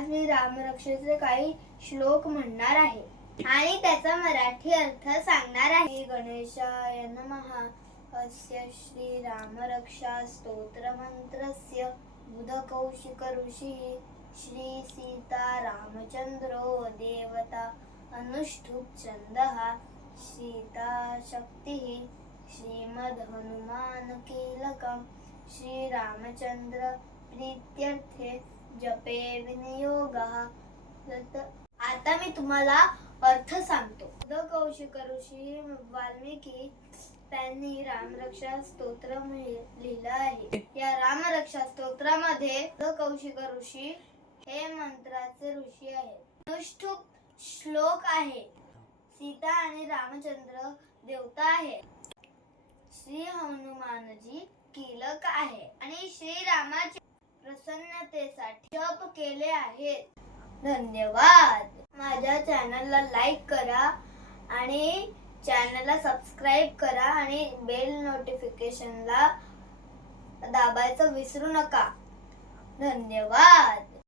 आज मी रामरक्षेचे काही श्लोक म्हणणार आहे. आणि त्याचा मराठी अर्थ सांगणार आहे. गणेशाय नमः. अस्य श्री रामरक्षा स्तोत्र मंत्रस्य बुध कौशिक ऋषी श्री सीता रामचंद्रो देवता अनुष्ठुप छन्दः सीता शक्ती श्रीमद हनुमान कीलकम श्री रामचंद्र प्रीत्यर्थे जपे विनियोगः आता मी तुम्हाला अर्थ सांगतो. द कौशिक ऋषी वाल्मिकी त्यांनी रामरक्षा स्तोत्र लिहिलं आहे. या रामरक्षा स्तोत्रामध्ये द कौशिक ऋषी हे मंत्राचे ऋषी आहेत. अनुष्ठुप श्लोक आहे. सीता आणि रामचंद्र देवता आहे. श्री हनुमानजी कीलक आहे. आणि श्री रामाचे प्रसन्नतेसाठी जप केले आहेत. धन्यवाद. माझ्या चॅनलला लाईक करा आणि चॅनलला सबस्क्राईब करा आणि बेल नोटिफिकेशनला दाबायचं विसरू नका. धन्यवाद.